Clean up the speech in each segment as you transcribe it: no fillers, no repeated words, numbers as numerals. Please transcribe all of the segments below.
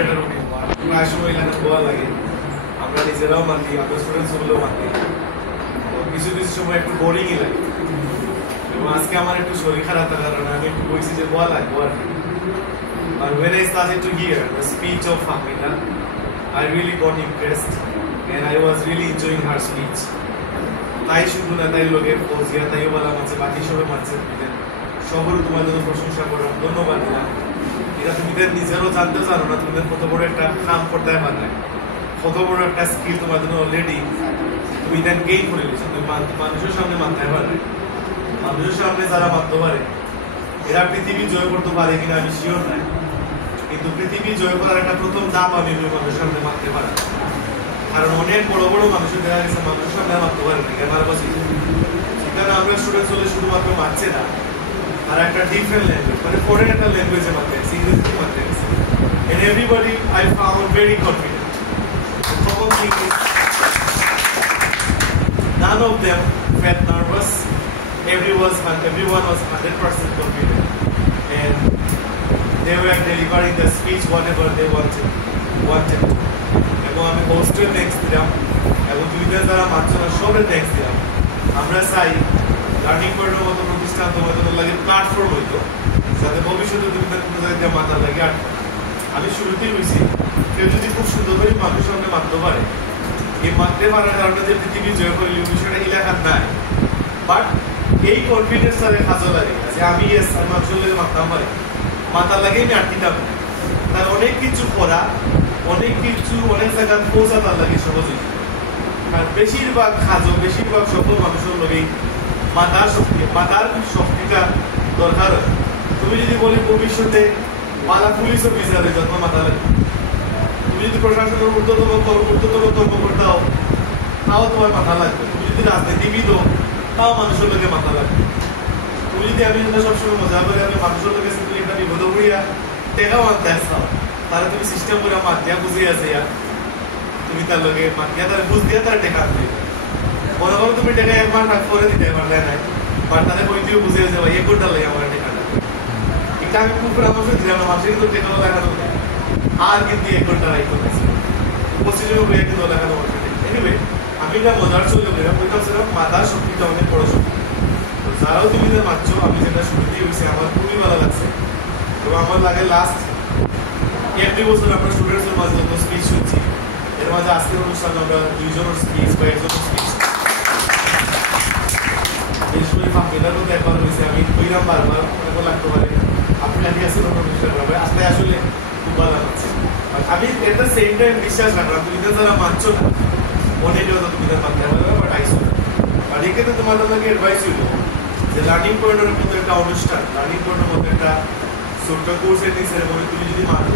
প্রায় সময় এলাকা ধোয়া লাগে, আমরা নিজেরাও মানি, আমরা স্টুডেন্টস গুলো মানি। কিছু কিছু সময় একটু বোরিংই লাগে। এবং আজকে আমার একটু শরীর খারাপ থাকার কারণে আমি একটু বলছি যে ধোয়া লাগবো আর কি। But when I started to hear the speech of Fahmida, I really got impressed and I was really enjoying her speech. তাই শুধু না, তাই লোকের ফৌজিয়া তাইও বলা মানছে, বাকি সবাই মানছে। সবরও তোমার জন্য প্রশংসা করলাম, ধন্যবাদ দিলাম। এটা তুমি নিজেরও জানতে জানো না, তোমাদের কত বড় একটা কাম করতে পারলে, কত বড় একটা স্কিল তোমার জন্য অলরেডি তুমি দেন গেইন করে নিয়েছো। তুমি মানুষের সামনে মানতে পারলে, মানুষের সামনে যারা মানতে পারে এরা পৃথিবী জয় করতে পারে কিনা আমি শিওর নাই, কিন্তু পৃথিবী জয় করার একটা প্রথম ধাপ আমি মানুষের সামনে মানতে পারি। কারণ অনেক বড় বড় মানুষের দেখা গেছে মানুষের সামনে মানতে পারে না, আমার কাছে সেখানে আমরা স্টুডেন্ট হলে শুধুমাত্র মানছে না, আর একটা ডিফারেন্ট ল্যাঙ্গুয়েজ, মানে ফরেন একটা ল্যাঙ্গুয়েজে মানতে গেছে, ইংরেজিতে মানতে গেছে। And everybody I found very confident. None of them felt nervous. Everyone was 100% confident, and they were delivering the speech whatever they wanted. এবং আমি হোস্টেল থ্যাঙ্কস দিলাম এবং দুইদের যারা মানছিল সবের থ্যাঙ্কস দিলাম। আমরা চাই লার্নিং পয়েন্টের মতো প্রতিষ্ঠান তোমাদের লাগে প্ল্যাটফর্ম হইতো, যাতে ভবিষ্যতে তুমি কোনো জায়গায় মাথা লাগে। আর আমি শুরুতেই বলছি, কেউ যদি খুব সুন্দর করে মানুষের সঙ্গে মানতে পারে, এই মানতে পারার কারণে যে পৃথিবী জয় করে বিষয়টা এলাকার নাই, বাট এই কনফিডেন্স তাদের কাজে লাগে যে আমি মানুষের লাগে মানতাম পারি, মাথা লাগে আমি আটকিতাম। তার অনেক কিছু করা, অনেক জায়গায় পৌঁছা তার লাগে সহজে। আর বেশিরভাগ সফল মানুষের লগেই মাথার শক্তিটা দরকার হয়। তুমি যদি বলি ভবিষ্যতে পালা পুলিশ অফিসার হয়ে যত্ন মাথা লাগে, তুমি যদি প্রশাসনের ঊর্ধ্বতম কর্মকর্তা হও তাও তোমার মাথা লাগবে। তুমি যদি রাজনীতিবিদ হও তাও মানুষের লোকে মাথা লাগবে। তুমি যদি আমি সবসময় মজা করে আমি মানুষের লোকে তুমি একটা বিপদ করিয়া টেকাও আনতে আসতাম, তাহলে তুমি সিস্টেম করে মাতিয়া বুঝিয়ে আছে, তুমি তার লোকে মাতিয়া তার বুঝ দিয়ে তার টেকা আনতে মনে করো তুমি টেকা একবার ভাগ করে দিতে পারলে নাই, বাট তাদের বইটিও বুঝিয়ে আছে ভাই 1 ঘন্টা লাগে আমার টেকাটা। এটা আমি খুব পরামর্শ দিলাম না, মানুষের কিন্তু টেকাও লাগানো নেই, আর কিন্তু 1 ঘন্টা রাইতে হয়েছে 25 বইয়া কিন্তু লাগানো হচ্ছে। এনিওয়ে আমি এটা মজার চলে গেলাম, বলছিলাম মাথার শক্তিটা অনেক বড় শক্তি। তো যারাও তুমি মানছ, আমি যেটা শুরুতেই হয়েছে আমার খুবই ভালো লাগছে। এবং আমার লাগে লাস্ট 1-2 বছর আমরা স্টুডেন্টসের মাঝে যত স্পিচ শুনছি, এর মাঝে আজকের অনুষ্ঠানে আমরা 2 জনের স্পিচ বা 1 জনের স্পিচ ফাঁকিলার মধ্যে একবার হয়েছে। আমি কইলাম বারবার মনে লাগতে পারে আপনি আগে আসলে অনুষ্ঠান হবে, আসলে আসলে খুব ভালো লাগছে। আমি একটা সেম টাইম বিশ্বাস রাখলাম তুমি যারা মানছো না অনেকে হয়তো তুমি মানতে পারবে, বাট আইসো না। বাট এক্ষেত্রে তোমাদের লাগে অ্যাডভাইস হইল যে লার্নিং পয়েন্টের মতো একটা অনুষ্ঠান, লার্নিং পয়েন্টের মতো একটা ছোট্ট কোর্স এন্ডিং সেরেমনি তুমি যদি মানো,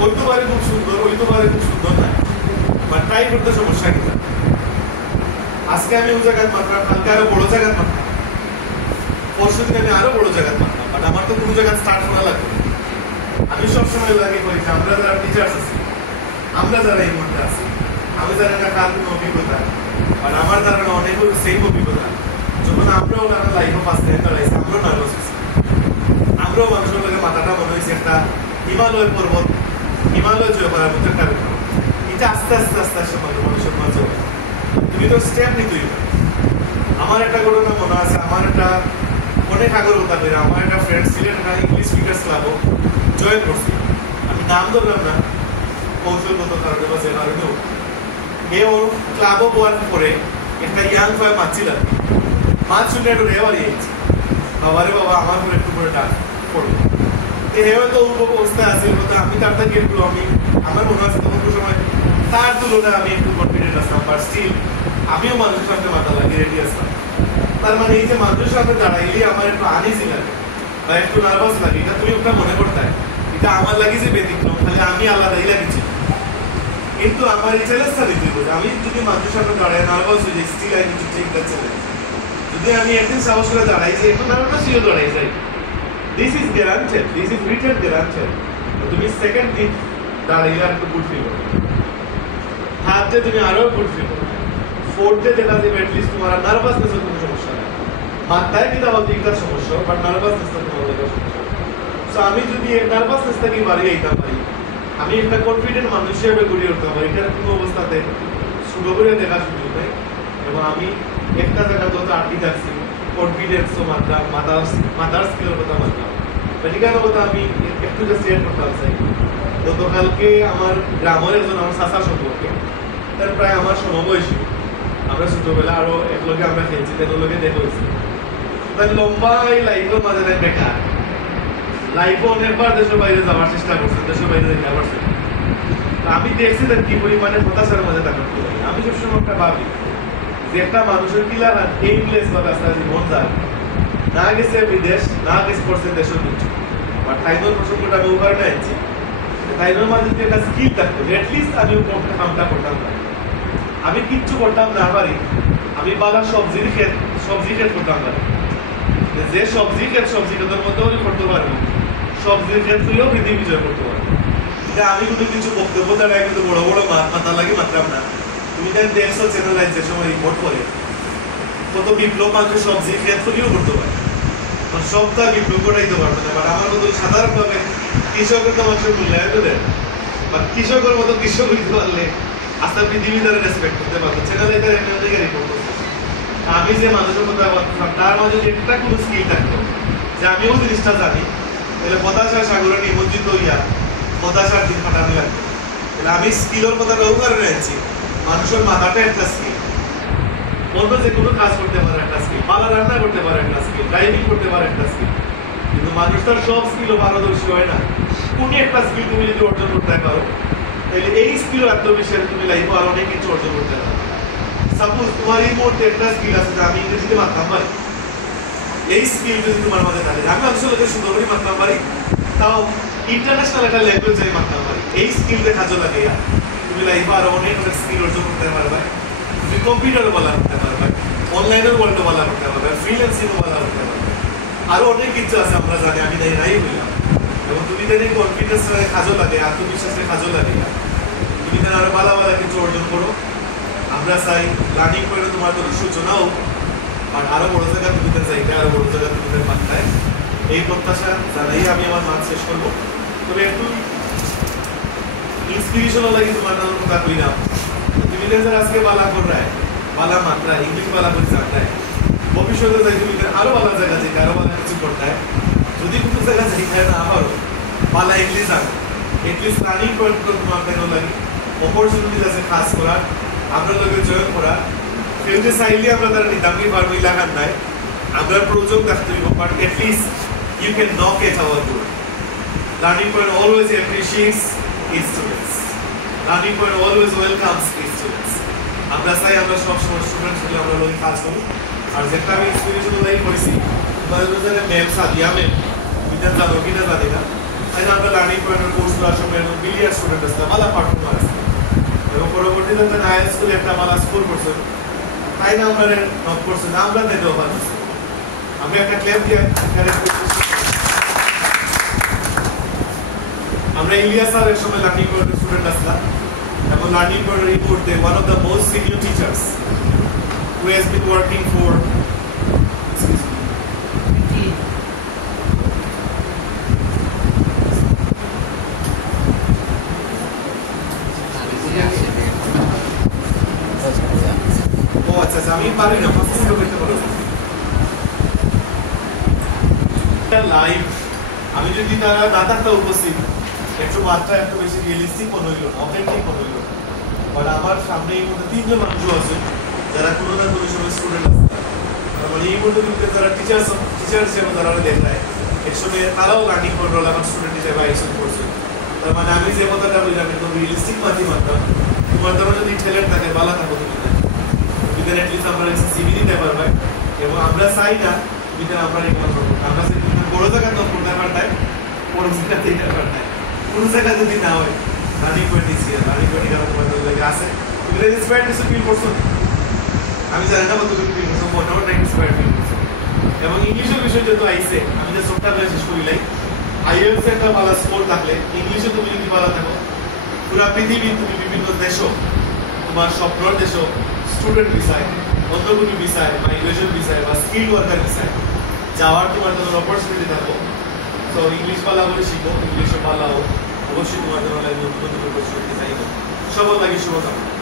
হইতে পারে খুব সুন্দর না, বাট ট্রাই করতে সমস্যা কি। আজকে আমি ওই জায়গায় মানলাম, কালকে আরো বড় জায়গায় মানলাম, পরশু দিন আমি আরো বড় জায়গায় মানলাম, বাট আমার তো কোনো জায়গায় স্টার্ট করা লাগবে। আমি সবসময় লাগে করি যে আমরা যারা টিচার্স আছি, আমরা যারা এই মধ্যে আছি, আমি জানি না কার কোনো অভিজ্ঞতা, বাট আমার ধারণা অনেকের সেম অভিজ্ঞতা। যখন আমরাও নানা লাইফে ফার্স্ট টাইম দাঁড়াইছি, আমরাও নার্ভাস হয়েছি, আমরাও মানুষের লোকের মাথাটা মনে হয়েছে একটা হিমালয় পর্বত, হিমালয় জয় করার মতো একটা ব্যাপার। এটা আস্তে আস্তে মানুষের মাঝে তুমি তো স্টেপ নিতেই পারো। আমার একটা ঘটনা মনে আছে, আমার একটা অনেক আগের হতা করে আমার একটা ফ্রেন্ড ছিলেন, একটা ইংলিশ স্পিকার্স ক্লাবও জয়েন করছি। আমি নাম ধরলাম না কৌশলগত কারণে বা যে কারণেও, এও ক্লাবও বোয়ার পরে একটা ইয়াং বয় মারছিল, মাছ শুনে একটু রেওয়ার ইয়েছি, বাবারে বাবা আমার পরে একটু করে ডাক পড়বো। এও তো অবস্থায় আছে, আমি তারটা গেটগুলো আমি আমার মনে আছে তখন সময় তার তুলনায় আমি একটু কনফিডেন্ট আসলাম, বাট স্টিল আমিও মানুষের সামনে মাথা লাগিয়ে রেডি আসলাম। তার মানে এই যে মানুষের সামনে দাঁড়াইলে আমার একটু আনইজি লাগে বা একটু নার্ভাস লাগে, এটা তুমি ওটা মনে করতে হয় এটা আমার লাগে যে ব্যতিক্রম, তাহলে আমি আলাদাই লাগিয়েছি। কিন্তু আমার এই চ্যালেঞ্জটা নিতে হবে, আমি যদি মানুষের সামনে দাঁড়াই নার্ভাস হয়ে যাই, still I need to take that challenge. যদি আমি একদিন সাহস করে দাঁড়াই যে একটু নার্ভাসিও দাঁড়াই যাই, this is guaranteed, this is written guaranteed. তুমি সেকেন্ড দিন দাঁড়াইলে আর একটু গুড ফিল করো, থার্ড ডে তুমি আরো গুড ফিল করো, ফোর্থ ডে দেখা যাবে অ্যাটলিস্ট তোমার নার্ভাসনেসের কোনো সমস্যা নেই। মাথায় কিন্তু আবার দিকটার সমস্যা, বাট নার্ভাসনেসটা তোমার সমস্যা। সো আমি যদি নার্ভাসনেসটাকে বাড়িয়ে দিতাম পারি, আমি একটা কনফিডেন্ট মানুষ হিসেবে গড়ে উঠতে পারি, এটার কোনো অবস্থাতে ছোট করে দেখা সুযোগ নেই। এবং আমি একটা জায়গা যত আটকে থাকছি, কনফিডেন্সও মাত্রা, মাথার স্কিলের কথা মাত্রাম। এটার কথা আমি একটু যে শেয়ার করতে চাই। গতকালকে আমার গ্রামের একজন আমার চাচা সম্পর্কে, তার প্রায় আমার সমবয়সী, আমরা ছোটবেলা আরো একলগে আমরা খেলছি, তাদের লগে দেখা হয়েছি। তার লম্বা এই লাইফের মাঝে বেকার, লাইফে অনেকবার দেশের বাইরে যাওয়ার চেষ্টা করছেন, দেশের বাইরে দেখা পারছেন। আমি দেখছি তার কি পরিমাণে হতাশার মাঝে থাকার। আমি সবসময় একটা ভাবি যে একটা মানুষের কিলা এইমলেস ভাবে আস্তে জীবন যায়, না গেছে বিদেশ, না গেছে করছে দেশের কিছু। আর তাইনোর প্রসঙ্গটা আমি উদাহরণ আনছি, তাইনোর মাঝে যদি একটা স্কিল থাকতো, এটলিস্ট আমি কামটা করতাম না। আমি কিচ্ছু করতাম না পারি, আমি বালা সবজি ক্ষেত করতাম পারি। যে সবজি ক্ষেতের মধ্যে আমি করতে পারবো, সবজির ক্ষেত হলেও পৃথিবী বিজয় করতে পারবো। এটা আমি কিন্তু কিছু বক্তব্য দ্বারা কিন্তু বড় বড় মাথা লাগে মাত্রাম না। তুমি যেন দেখছো চ্যানেল যে সময় রিপোর্ট করে কত বিপ্লব মানুষ সবজি ক্ষেত হলেও করতে পারে, সবটা বিপ্লব করাইতে পারবে না। আমার মতো সাধারণভাবে কৃষকের তো মানুষের মূল্যায়ন দেয়, বা কৃষকের মতো কৃষক হইতে পারলে আস্তে পৃথিবী তারা রেসপেক্ট করতে পারবে। চ্যানেল এটা রিপোর্ট করতে আমি যে মানুষের কথা বলতাম, তার মাঝে যদি একটা কোনো স্কিল থাকতো যে আমিও জিনিসটা জানি, তাহলে হতাশার সাগরে নিমজ্জিত হইয়া হতাশার দিন কাটানো লাগবে। তাহলে আমি স্কিলের কথা ব্যবহার রয়েছি, মানুষের মাথাটা একটা স্কিল, অন্য যে কোনো কাজ করতে পারে একটা স্কিল, ভালো রান্না করতে পারে একটা স্কিল, ড্রাইভিং করতে পারে একটা স্কিল। কিন্তু মানুষটার সব স্কিলও পারদর্শী হয় না। কোন একটা স্কিল তুমি যদি অর্জন করতে পারো, তাহলে এই স্কিল আত্মবিশ্বাসে তুমি লাইফে আরো অনেক কিছু অর্জন করতে পারো। সাপোজ তোমার এই মুহূর্তে একটা স্কিল আছে যে আমি ইংরেজিতে মারতাম পারি, এই স্কিল যদি তোমার মাঝে থাকে, আমি আসলে সুন্দর করে মারতাম পারি, তাও ইন্টারন্যাশনাল একটা ল্যাঙ্গুয়েজ আমি মারতাম পারি, এই স্কিলটা কাজে লাগে তুমি লাইফে আরো অনেক অনেক স্কিল অর্জন করতে পারবে। তুমি কম্পিউটারও বলা করতে পারবে, অনলাইনের ওয়ার্ল্ডও বলা করতে পারবে, ফ্রিল্যান্সিংও বলা করতে পারবে, আরো অনেক কিছু আছে আমরা জানি, আমি নাই বললাম। এবং তুমি যদি কনফিডেন্স কাজও লাগে, আত্মবিশ্বাসের কাজও লাগে, তুমি যেন আরো ভালো ভালো কিছু অর্জন করো। আমরা চাই লার্নিং করে তোমার তো সূচনাও, আর আরো বড় জায়গা তুমি চাইতে, আরো বড় জায়গা তুমি পাত্তায়, এই প্রত্যাশা জানাই আমি আমার মাছ শেষ করবো। তবে একটু ইন্সপিরেশনও লাগে তোমার কথা কইলাম, তুমি আজকে বালা করায়, বালা মাত্রায়, ইংলিশ বালা করে জানতায়, ভবিষ্যতে যাই তুমি আরো ভালো জায়গা যেতে, আরো ভালো কিছু করতায়। যদি কোনো জায়গা যেখানে না পারো, বালা ইংলিশ জানো, এটলিস্ট রানিং পয়েন্ট তোমার কেন লাগে, অপরচুনিটি আছে কাজ করার, আমরা লোকের জয়েন করা। কেউ যে চাইলে আমরা তারা নিতামই পারবো এলাকার নাই, আমরা প্রয়োজন থাকতে হইব, but at least you can knock at our door. Learning Point always appreciates its students, Learning Point always welcomes its students. আমরা চাই আমরা সবসময় স্টুডেন্টস হলে আমরা লোক কাজ করবো। আর যেটা আমি ইন্সপিরেশন লাইক করেছি, তোমাদের ম্যাম সাদিয়া ম্যাম, বিধান জানো কিনা জানি না, তাই আমরা লার্নিং পয়েন্টের কোর্স করার সময় বিলিয়ার স্টুডেন্ট আসলে ভালো পারফর্মার আছে, এবং পরবর্তীতে আইএল স্কুলে একটা ভালো স্কোর করছে, তাই না আমরা নক করছে না, আমরা দেখেও ভালো। আমি একটা ক্লেম দিয়ে আমরা ইলিয়াস স্যারের সময় লার্নিং পয়েন্টের স্টুডেন্ট আসলাম, এবং লার্নিং পয়েন্টের এই মুহূর্তে one of the most senior teachers who has been working for আমি পারি না পছন্দ করতে পারো লাইভ। আমি যদি তারা না থাকতে উপস্থিত, একটু মাত্রা একটু বেশি রিয়েলিস্টিক মনে হইল, অথেন্টিক মনে হইল। বাট আমার সামনে এই মধ্যে তিনজন মানুষও আছে যারা কোনো না কোনো সময় স্টুডেন্ট আছে, মানে এই মুহূর্তে যারা টিচার হিসেবে তারা দেখায়, একসময় তারাও লার্নিং কন্ট্রোল আমার স্টুডেন্ট হিসেবে আইসন করছে। তার মানে আমি যে কথাটা বললাম একদম রিয়েলিস্টিক মাঝে মাত্রাম, তোমার দ্বারা যদি ট্যালেন্ট থাকে ভালো থাকো, তুমি এটলিস্ট আমরা সিভি দিতে পারবে। এবং আমরা চাই না তুমি আমরা রেকমেন্ড করবো, আমরা বড় জায়গা তো করতে পারতাম, বড় জায়গা দিতে পারতাম, কোনো জায়গা যদি না হয় রানিং করে দিচ্ছি, রানিং করে তোমার আছে, তুমি ইন্সপায়ার্ড কিছু ফিল করছো, আমি জানি না কত তুমি ফিল করছো, মোটামুটি ইন্সপায়ার্ড ফিল করছো। এবং ইংলিশের বিষয় যেহেতু আইসে, আমি যে সবটা শেষ করিলাই, আইএলস একটা ভালো স্কোর থাকলে, ইংলিশে তুমি যদি ভালো থাকো, পুরা পৃথিবী তুমি বিভিন্ন দেশও, তোমার স্বপ্নর দেশও, স্টুডেন্ট ভিসায়, অন্য কোনো ভিসায়, মাইগ্রেশন ভিসায় বা স্কিল ওয়ার্কার ভিসায় যাওয়ার তোমার অপরচুনিটি থাকো। তো ইংলিশ ভালো করে শিখো, ইংলিশও ভালো হোক, অবশ্যই তোমাদের অনলাইনে উদ্বোধন করতে চাই। সবার লাগে শুভকামনা।